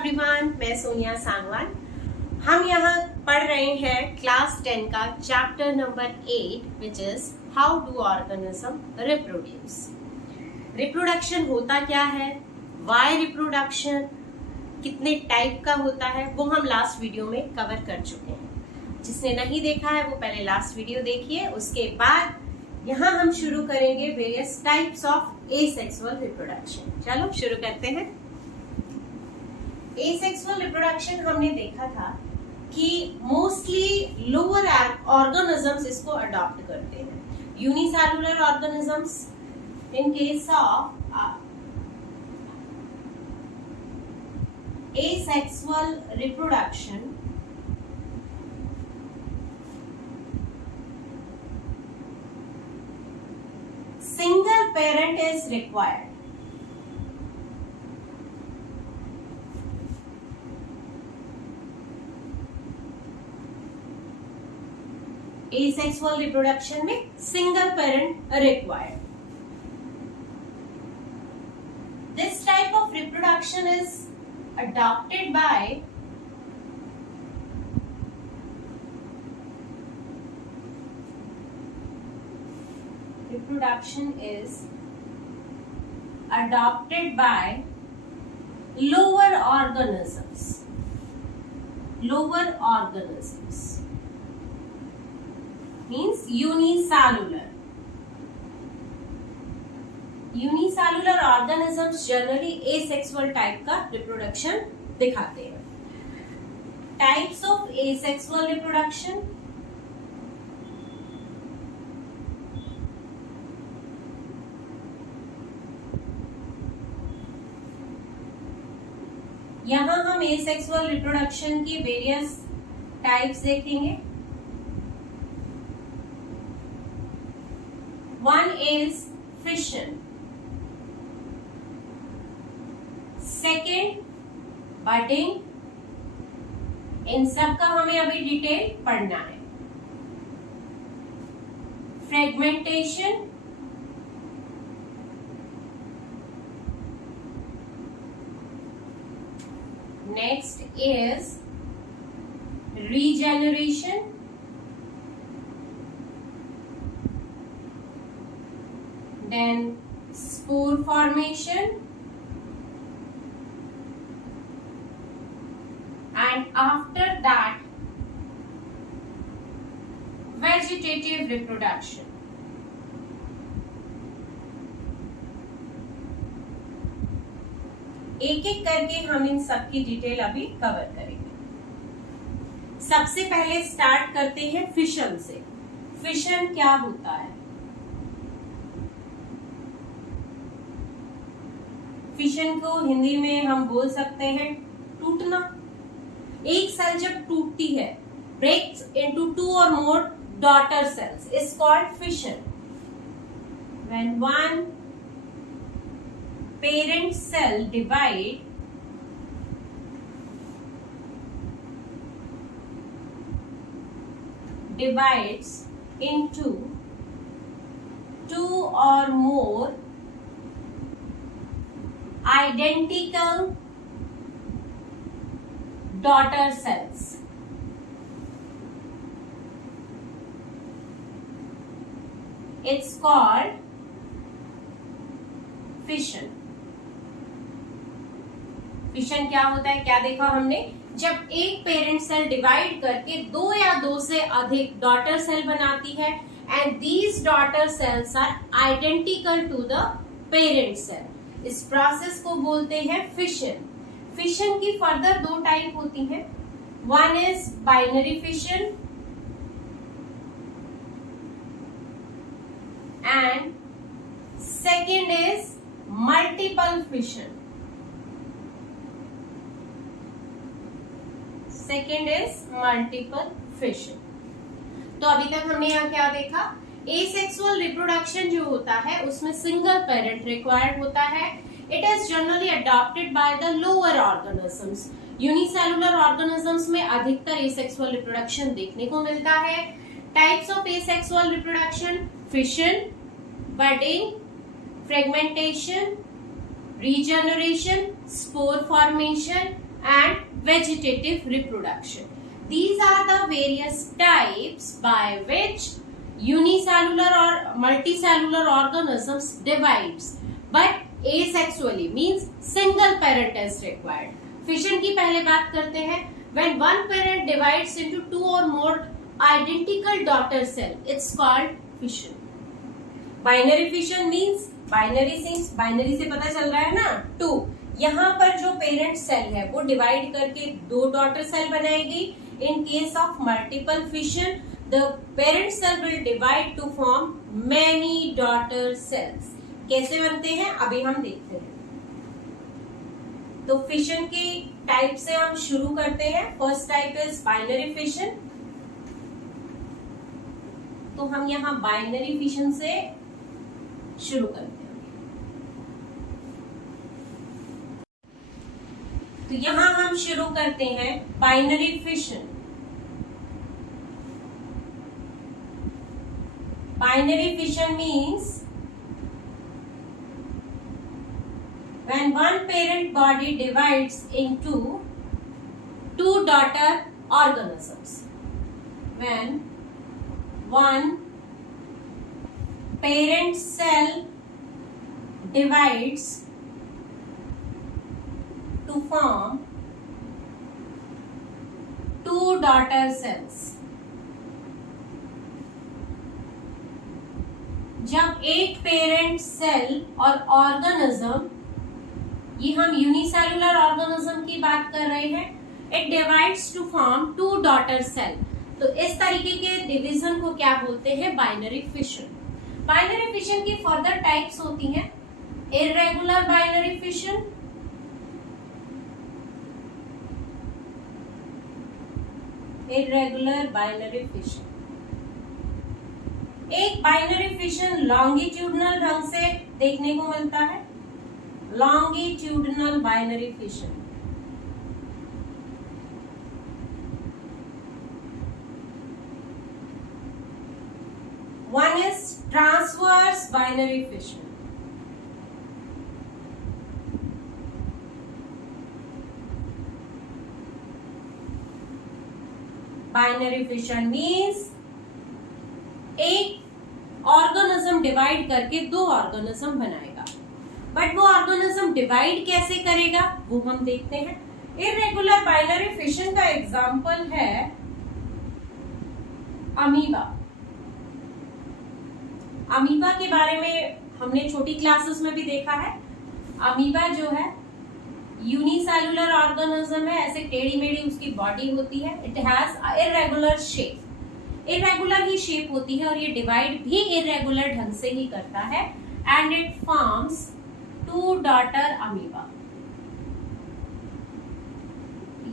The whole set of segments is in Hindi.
एवरीवन, मैं सोनिया सांगवान। हम यहाँ पढ़ रहे हैं क्लास 10 का chapter number 8 which is how do organism reproduce. Reproduction होता क्या है, वाई रिप्रोडक्शन, कितने टाइप का होता है, वो हम लास्ट वीडियो में कवर कर चुके हैं। जिसने नहीं देखा है वो पहले लास्ट वीडियो देखिए। उसके बाद यहाँ हम शुरू करेंगे various types of asexual reproduction. चलो शुरू करते हैं। एसेक्सुअल रिप्रोडक्शन हमने देखा था कि मोस्टली लोअर ऑर्गेनिजम्स इसको अडॉप्ट करते हैं। Unicellular organisms in case of asexual reproduction single parent is required. Asexual reproduction में single parent required. This type of reproduction is adopted by lower organisms. Lower organisms means unicellular. Unicellular organisms generally asexual type का रिप्रोडक्शन दिखाते हैं। टाइप्स ऑफ एसेक्सुअल रिप्रोडक्शन, यहां हम एसेक्सुअल रिप्रोडक्शन की वेरियस टाइप्स देखेंगे। One is fission, second budding, इन सब का हमें अभी डिटेल पढ़ना है। Fragmentation, next is regeneration, then spore formation, and after that vegetative reproduction. एक एक करके हम इन सब की डिटेल अभी कवर करेंगे। सबसे पहले स्टार्ट करते हैं फिशन से। फिशन क्या होता है? फिशन को हिंदी में हम बोल सकते हैं टूटना। एक सेल जब टूटती है, breaks into two or more daughter cells, is called fission. When one parent cell divides into two or more identical daughter cells, it's called fission. Fission क्या होता है, क्या देखा हमने? जब एक पेरेंट सेल डिवाइड करके दो या दो से अधिक डॉटर सेल बनाती है and these daughter cells are identical to the parent cell, इस प्रोसेस को बोलते हैं फिशन। फिशन की फर्दर दो टाइप होती हैं। One is binary fission and second is multiple fission. Second is multiple fission. तो अभी तक हमने यहाँ क्या देखा? एसेक्सुअल रिप्रोडक्शन जो होता है उसमें सिंगल पेरेंट रिक्वायर्ड होता है। It is generally adopted by the lower organisms. Unicellular organisms में अधिकतर एसेक्सुअल रिप्रोडक्शन देखने को मिलता है। Types of asexual reproduction: fission, budding, fragmentation, regeneration, spore formation and vegetative reproduction. These are the various types by which unicellular or multicellular organisms divides, but asexually means single parent is required. Fission की पहले बात करते हैं. When one parent divides into two or more identical daughter cell, it's called fission. Binary fission means binary से पता चल रहा है ना, 2. यहाँ पर जो पेरेंट सेल है वो डिवाइड करके 2 डॉटर सेल बनाएगी. In case of multiple fission, the parent cell will divide to form many daughter cells. कैसे बनते हैं अभी हम देखते हैं. तो फिशन की टाइप से हम शुरू करते हैं. First type is binary fission. तो हम यहाँ बाइनरी फिशन से शुरू करते हैं. तो यहाँ हम शुरू करते हैं binary fission. Binary fission means when one parent body divides into 2 daughter organisms. When one parent cell divides to form 2 daughter cells. जब एक पेरेंट सेल और ऑर्गेनिज्म, ये हम यूनिसेलुलर ऑर्गेनिज्म की बात कर रहे हैं, it divides to form 2 daughter cell. तो इस तरीके के डिवीजन को क्या बोलते हैं? Binary fission. बाइनरी फिशन की फर्दर टाइप्स होती हैं. Irregular binary fission, irregular binary fission. एक बाइनरी फिशन लॉन्गिट्यूडनल ढंग से देखने को मिलता है. Longitudinal binary fission. One is transverse binary fission. Binary fission means एक ऑर्गेनिज्म डिवाइड करके 2 ऑर्गेनिज्म बनाएगा. बट वो ऑर्गेनिज्म डिवाइड कैसे करेगा वो हम देखते हैं. इर्रेगुलर बाइनरी फिशन का एग्जांपल है अमीबा. अमीबा के बारे में हमने छोटी क्लासेस में भी देखा है. अमीबा जो है यूनिसेलुलर ऑर्गेनिज्म है. ऐसे टेढ़ी मेढ़ी उसकी बॉडी होती है. It has irregular shape. Irregular he shape होती है और ये डिवाइड भी इर्रेगुलर ढंग से ही करता है. And it forms 2 daughter amoeba.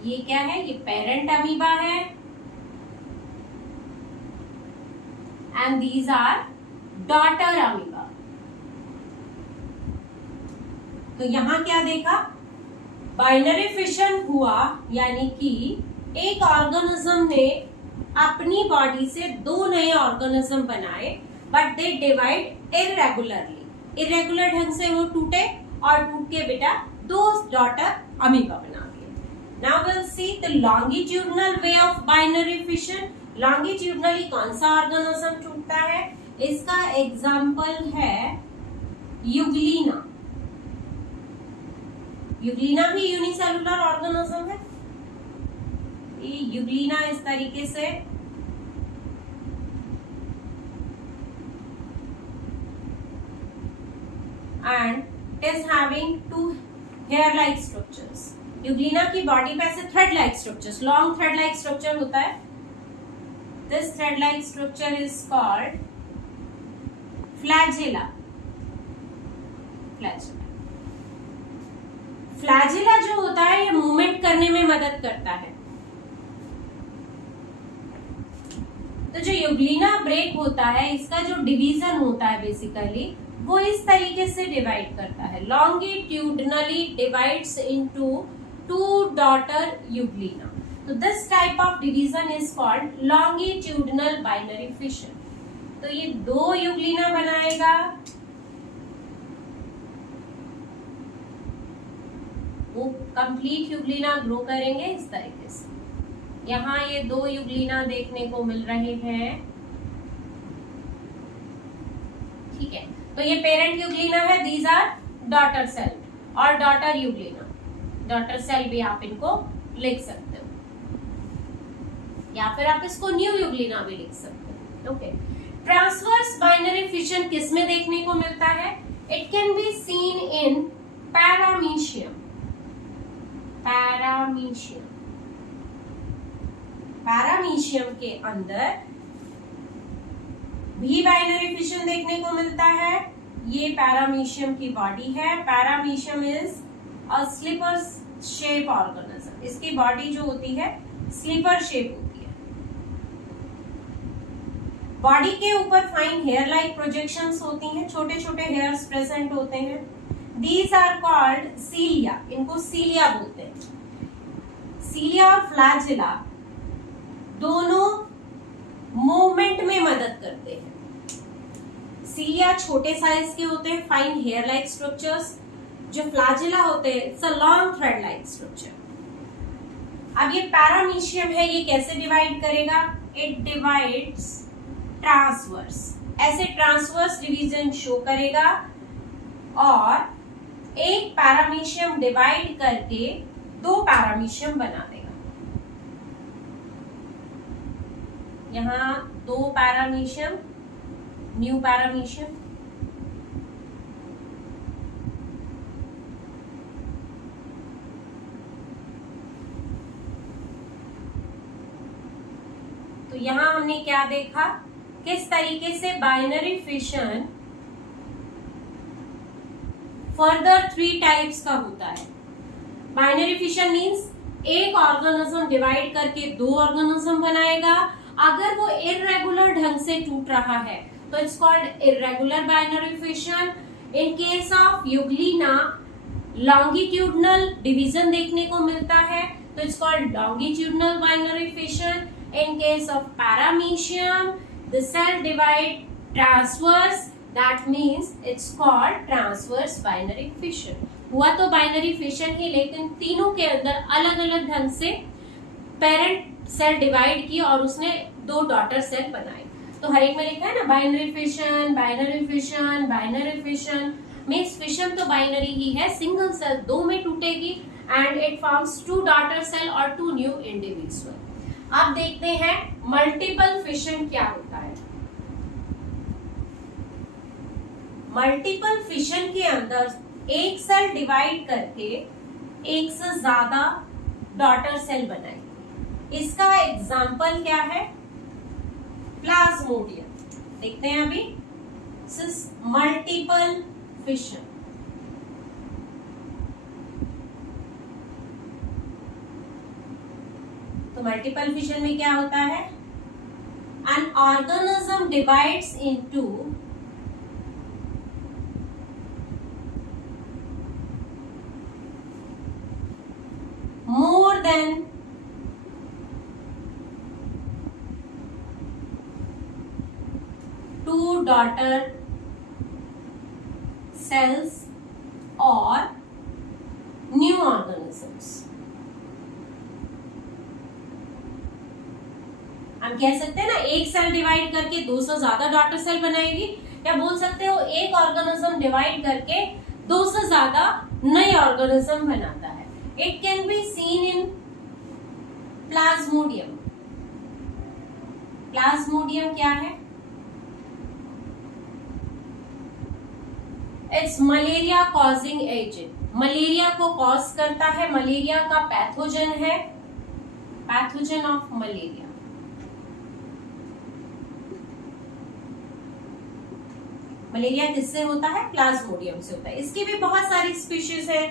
ये क्या है? ये पेरेंट अमीबा है. And these are daughter amoeba. तो यहां क्या देखा? बाइनरी फिशन हुआ, यानी कि एक ऑर्गेनिज्म ने अपनी बॉडी से 2 नए ऑर्गेनिज्म बनाए, बट दे डिवाइड इर्रेगुलरली. इर्रेगुलर ढंग से वो टूटे और टूट के बेटा 2 डॉटर अमीबा बना दिए. Now will see the longitudinal way of binary fission. Longitudinally कौन सा ऑर्गेनिज्म टूटता है? इसका एग्जाम्पल है यूग्लिना. यूग्लिना भी यूनिसेलुलर ऑर्गेनिज्म है. यूग्लिना इस तरीके से and it is having 2 hair-like structures. Euglena की बॉडी पे ऐसे थ्रेड-like structures, long thread-like structure होता है. This thread-like structure is called flagella. Flagella जो होता है ये मूवमेंट करने में मदद करता है. तो जो यूग्लिना ब्रेक होता है, इसका जो डिवीजन होता है बेसिकली वो इस तरीके से डिवाइड करता है. Longitudinally divides into 2 daughter euglena. तो this type of division is called longitudinal binary fission. तो ये 2 यूग्लिना बनाएगा, वो कंप्लीट यूग्लिना ग्रो करेंगे इस तरीके से। यहाँ ये 2 यूग्लिना देखने को मिल रहे हैं, ठीक है। तो ये पेरेंट यूग्लिना है, दीज आर डॉटर सेल और डॉटर यूग्लिना। डॉटर सेल भी आप इनको लिख सकते हो, या फिर आप इसको न्यू यूग्लिना भी लिख सकते हो। ओके, ट्रांसवर्स बाइनरी फिशन किस में देखने को मिलता है? It can be seen in paramecium. Paramecium, paramecium के अंदर भी बाइनरी फिशन देखने को मिलता है। ये पैरामीशियम की बॉडी है। Paramecium is a slipper shape organism. इसकी बॉडी जो होती है स्लीपर शेप होती है। बॉडी के ऊपर फाइन हेयर लाइक प्रोजेक्शंस होती हैं, छोटे छोटे हेयर्स प्रेजेंट होते हैं। These are called cilia, इनको सीलिया बोलते हैं। सीलिया और फ्लैजिला दोनों मूवमेंट में मदद करते हैं। सीलिया छोटे साइज के होते हैं, फाइन हेयर लाइक स्ट्रक्चर्स। जो फ्लैजिला होते हैं it's a long thread like structure. अब ये पैरामीशियम है, ये कैसे डिवाइड करेगा? इट डिवाइड्स ट्रांसवर्स, ऐसे ट्रांसवर्स डिवीजन शो करेगा और एक पैरामीशियम डिवाइड करके 2 पैरामीशियम बना देगा। यहाँ 2 पैरामीशियम, न्यू पैरामीशियम। तो यहाँ हमने क्या देखा, किस तरीके से बाइनरी फिशन फर्दर 3 टाइप्स का होता है। बाइनरी फिशन मींस एक ऑर्गेनिज्म डिवाइड करके 2 ऑर्गेनिज्म बनाएगा। अगर वो इररेगुलर ढंग से टूट रहा है तो it's called irregular binary fission. In case of euglena longitudinal division देखने को मिलता है तो it's called longitudinal binary fission. In case of paramecium the cell divide transverse, that means it's called transverse binary fission। हुआ तो बाइनरी फिशन ही, लेकिन तीनों के अंदर अलग अलग ढंग से पेरेंट सेल डिवाइड की और उसने 2 डॉटर सेल बनाए। तो हर एक में लिखा है ना binary fission, binary fission, binary fission. Means fission तो बाइनरी ही है, सिंगल सेल 2 में टूटेगी and it forms 2 daughter cell और 2 न्यू इंडिविजुअल। अब देखते हैं मल्टीपल फिशन क्या होता है। मल्टीपल फिशन के अंदर एक सेल डिवाइड करके एक से ज्यादा डॉटर सेल बनाएंगे। इसका एग्जाम्पल क्या है? प्लाज्मोडियम। देखते हैं अभी मल्टीपल फिशन। तो मल्टीपल फिशन में क्या होता है? An organism divides into more than 2 daughter cells or new organisms। हम कह सकते हैं ना एक सेल डिवाइड करके 2 से ज्यादा डॉटर सेल बनाएगी, या बोल सकते हो एक ऑर्गेनिज्म डिवाइड करके 2 से ज्यादा नए ऑर्गेनिज्म बनाता है। It can be seen in Plasmodium। Plasmodium क्या है? It's malaria causing agent। Malaria को कॉज करता है, मलेरिया का पैथोजन है, पैथोजन ऑफ मलेरिया। मलेरिया किससे होता है? प्लाज्मोडियम से होता है। इसकी भी बहुत सारी स्पीशीज है।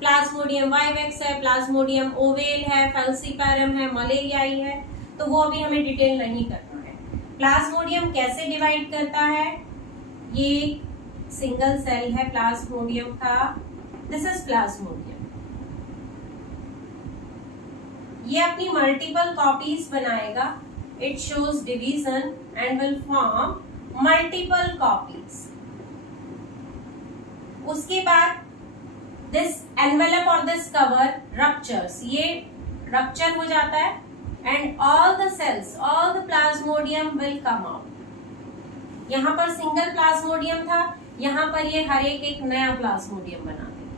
प्लाज्मोडियम वाइवेक्स है, प्लाज्मोडियम ओवेल है, फेल्सीपैरम है, मलेरियाई है, तो वो अभी हमें डिटेल नहीं करना है। प्लाज्मोडियम कैसे डिवाइड करता है? ये सिंगल सेल है प्लाज्मोडियम का, दिस इज प्लाज्मोडियम। ये अपनी मल्टीपल कॉपीज बनाएगा, it shows division and will form multiple copies. उसके बाद दिस एनवेलप और दिस कवर रप्चर्स, ये रप्चर हो जाता है and all the cells, all the plasmodium will come out. यहाँ पर सिंगल प्लाज्मोडियम था, यहाँ पर ये हर एक नया प्लाज्मोडियम बना देंगे,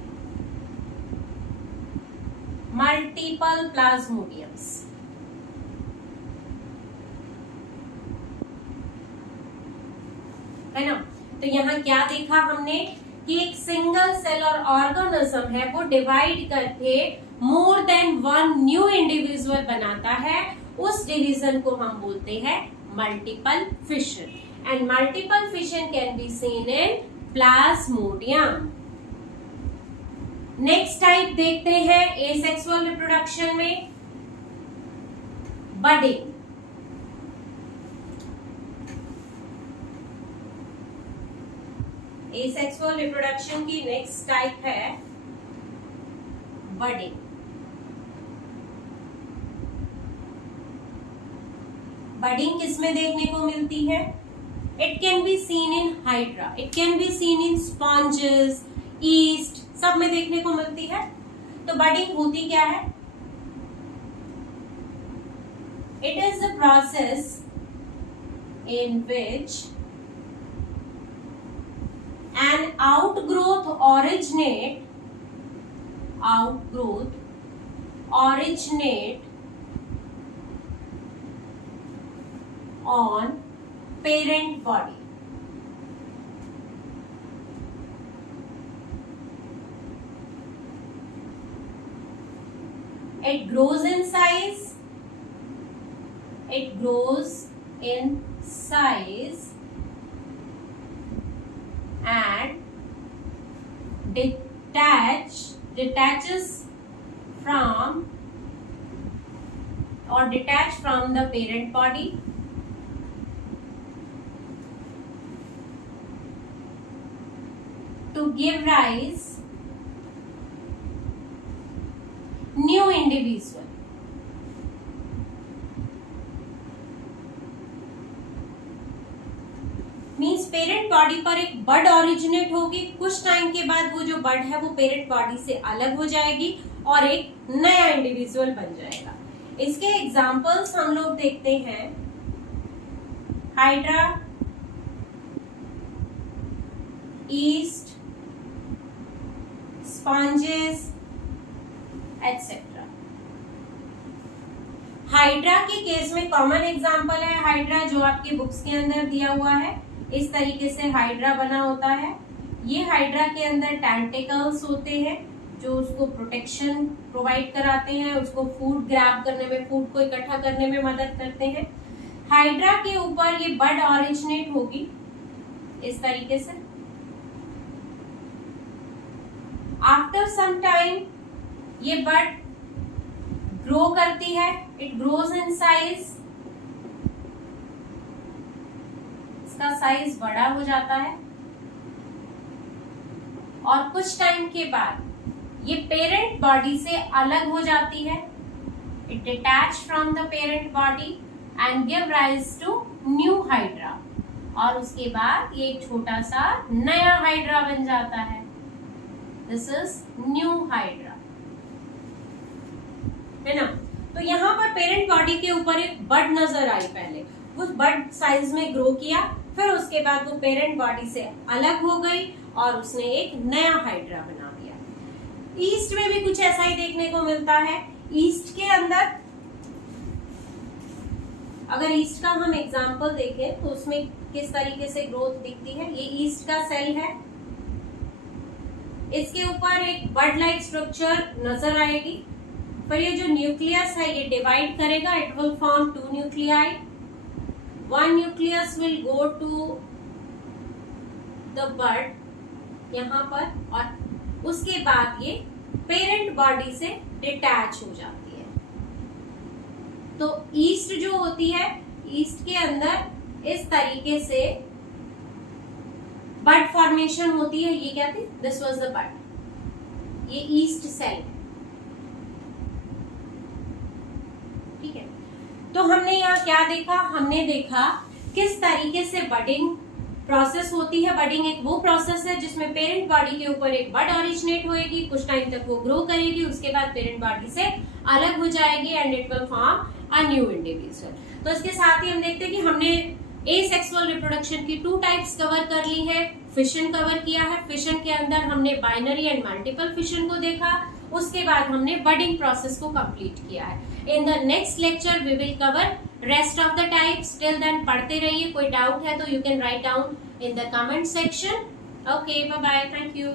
मल्टीपल प्लाज्मोडियम्स। है ना। तो यहाँ क्या देखा हमने कि एक सिंगल सेल और ऑर्गेनिज्म है वो डिवाइड करके more than one new individual बनाता है, उस डिवीजन को हम बोलते हैं multiple fission. And multiple fission can be seen in Plasmodium. Next type देखते हैं एसेक्सुअल रिप्रोडक्शन में बडिंग। एसेक्सुअल रिप्रोडक्शन की नेक्स्ट टाइप है बडिंग। बडिंग किसमें देखने को मिलती है? It can be seen in hydra, it can be seen in sponges, east, सब में देखने को मिलती है। तो बडिंग होती क्या है? It is the process in which an outgrowth originate on parent body. It grows in size. It grows in size and detaches from or detach from the parent body to give rise new individual. Means parent body पर एक बड ओरिजिनेट होगी, कुछ टाइम के बाद वो जो बड है वो पेरेंट बॉडी से अलग हो जाएगी और एक नया इंडिविजुअल बन जाएगा। इसके एग्जाम्पल्स हम लोग देखते हैं hydra, east, sponges etcetera. Hydra के केस में कॉमन एग्जाम्पल है हाइड्रा, जो आपकी बुक्स के अंदर दिया हुआ है। इस तरीके से हाइड्रा बना होता है। ये हाइड्रा के अंदर टेंटिकल्स होते हैं जो उसको प्रोटेक्शन प्रोवाइड कराते हैं, उसको फूड ग्रैब करने में, फूड को इकट्ठा करने में मदद करते हैं। हाइड्रा के ऊपर ये बड ऑरिजिनेट होगी इस तरीके से। आफ्टर सम टाइम ये बड ग्रो करती है, इट ग्रोज इन साइज, इसका साइज बड़ा हो जाता है और कुछ टाइम के बाद ये पेरेंट बॉडी से अलग हो जाती है। It detach from the parent body and give rise to new hydra, और उसके बाद ये एक छोटा सा नया हाइड्रा बन जाता है। दिस इज न्यू हाइड्रा, है ना। तो यहाँ पर पेरेंट बॉडी के ऊपर एक बड नजर आई, पहले वो बड साइज में ग्रो किया, फिर उसके बाद वो पेरेंट बॉडी से अलग हो गई और उसने एक नया हाइड्रा बना दिया। ईस्ट में भी कुछ ऐसा ही देखने को मिलता है। ईस्ट के अंदर अगर ईस्ट का हम एग्जांपल देखें तो उसमें किस तरीके से ग्रोथ दिखती है। ये ईस्ट का सेल है, इसके ऊपर एक बड लाइक स्ट्रक्चर नजर आएगी। फिर ये जो न्यूक्लियस है ये डिवाइड करेगा, it will form 2 nuclei. One nucleus will go to the bud यहाँ पर, और उसके बाद ये पेरेंट बॉडी से डिटैच हो जाती है। तो ईस्ट जो होती है, ईस्ट के अंदर इस तरीके से बड फॉर्मेशन होती है। ये क्या थी? दिस वाज द बड, ये ईस्ट सेल। ठीक है, तो हमने यहाँ क्या देखा? हमने देखा किस तरीके से बडिंग प्रोसेस होती है। बडिंग एक वो प्रोसेस है जिसमें पेरेंट बॉडी के ऊपर एक बड ओरिजिनेट होएगी, कुछ टाइम तक वो ग्रो करेगी, उसके बाद पेरेंट बॉडी से अलग हो जाएगी and it will form a new individual. तो इसके साथ ही हम देखते हैं कि हमने एसेक्सुअल रिप्रोडक्शन की 2 टाइप्स कवर कर ली है। फिशन कवर किया है, फिशन के अंदर हमने बाइनरी एंड मल्टीपल फिशन को देखा, उसके बाद हमने बडिंग प्रोसेस को कंप्लीट किया है। In the next lecture we will cover rest of the types. Till then पढ़ते रहिए, कोई डाउट है तो you can write down in the comment section. Okay, bye bye, thank you.